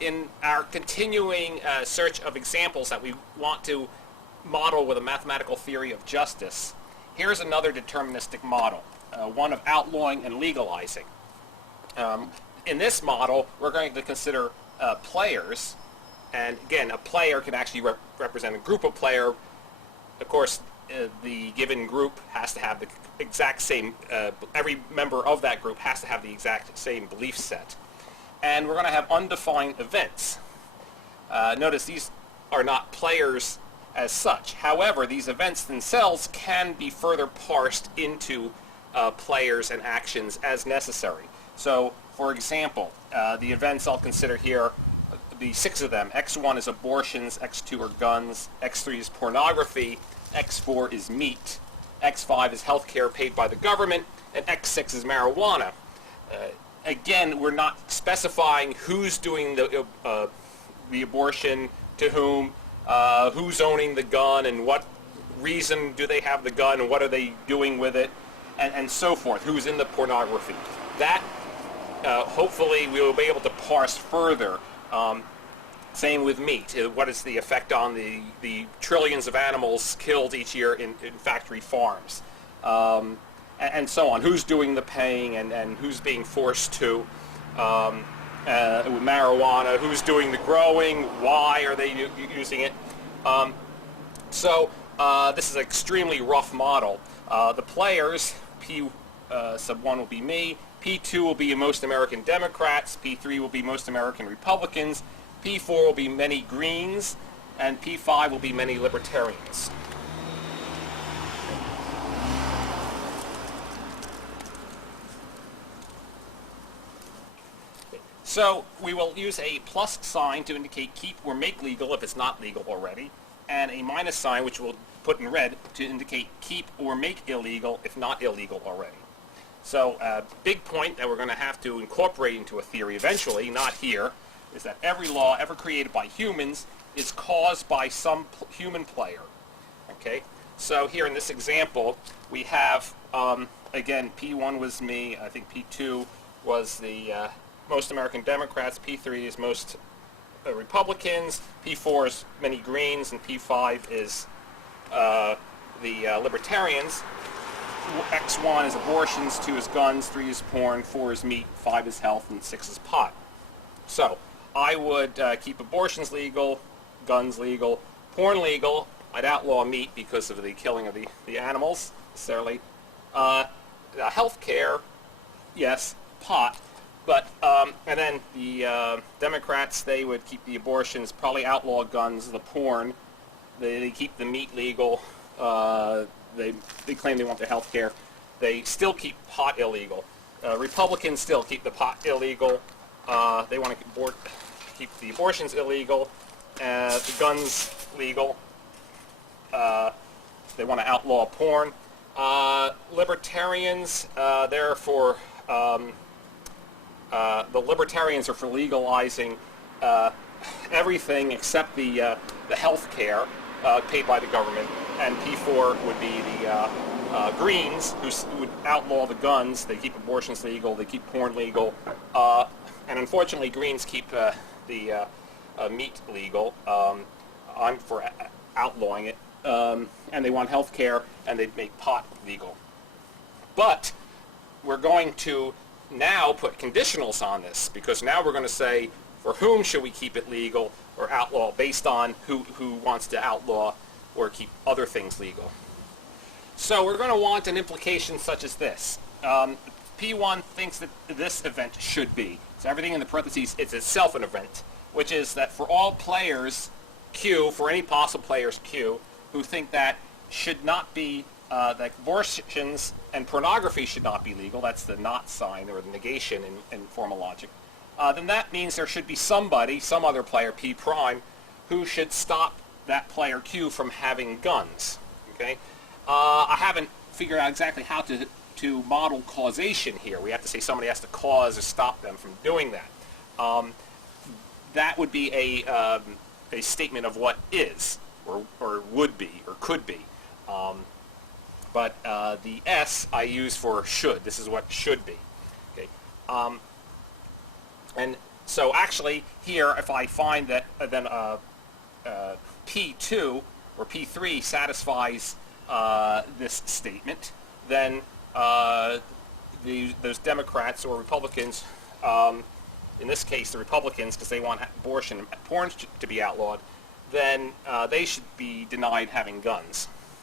in our continuing search of examples that we want to model with a mathematical theory of justice, here's another deterministic model, one of outlawing and legalizing. In this model, we're going to consider players, and again, a player can actually represent a group of players. Of course, the given group has to have the exact same, every member of that group has to have the exact same belief set. And we're going to have undefined events. Notice these are not players as such. However, these events themselves can be further parsed into players and actions as necessary. So, for example, the events I'll consider here, the 6 of them. X1 is abortions, X2 are guns, X3 is pornography, X4 is meat, X5 is healthcare paid by the government, and X6 is marijuana. Again, we're not specifying who's doing the abortion, to whom, who's owning the gun, and what reason do they have the gun, and what are they doing with it, and so forth, who's in the pornography. That, hopefully, we will be able to parse further. Same with meat. What is the effect on the trillions of animals killed each year in factory farms? And so on. Who's doing the paying and who's being forced to? With marijuana, who's doing the growing? Why are they using it? This is an extremely rough model. The players, P sub 1 will be me, P2 will be most American Democrats, P3 will be most American Republicans, P4 will be many Greens, and P5 will be many Libertarians. So we will use a plus sign to indicate keep or make legal if it's not legal already, and a minus sign, which we'll put in red, to indicate keep or make illegal if not illegal already. So a big point that we're going to have to incorporate into a theory eventually, not here, is that every law ever created by humans is caused by some human player. Okay? So here in this example, we have, again, P1 was me, I think P2 was the most American Democrats, P3 is most Republicans, P4 is many Greens, and P5 is the Libertarians. X1 is abortions, 2 is guns, 3 is porn, 4 is meat, 5 is health, and 6 is pot. So I would keep abortions legal, guns legal, porn legal. I'd outlaw meat because of the killing of the animals, necessarily. Health care, yes, pot. But, and then the Democrats, they would keep the abortions, probably outlaw guns, the porn. They keep the meat legal. They claim they want the health care. They still keep pot illegal. Republicans still keep the pot illegal. They want to keep the abortions illegal. The guns legal. They want to outlaw porn. Libertarians, they're for... the libertarians are for legalizing everything except the health care paid by the government, and P4 would be the Greens, who would outlaw the guns. They keep abortions legal, they keep porn legal, and unfortunately Greens keep the meat legal. I'm for outlawing it, and they want health care, and they'd make pot legal. But we're going to now put conditionals on this, because now we're going to say for whom should we keep it legal or outlaw based on who wants to outlaw or keep other things legal. So we're going to want an implication such as this. P1 thinks that this event should be. So everything in the parentheses is itself an event, which is that for all players Q, for any possible players Q, who think that should not be, that abortions and pornography should not be legal, that's the not sign or the negation in formal logic, then that means there should be somebody, some other player, P prime, who should stop that player Q from having guns. Okay? I haven't figured out exactly how to model causation here. We have to say somebody has to cause or stop them from doing that. That would be a statement of what is, or would be, or could be. But the S I use for should. This is what should be. Okay. And So actually, here, if I find that then P2 or P3 satisfies this statement, then those Democrats or Republicans, in this case the Republicans, because they want abortion and porn to be outlawed, then they should be denied having guns.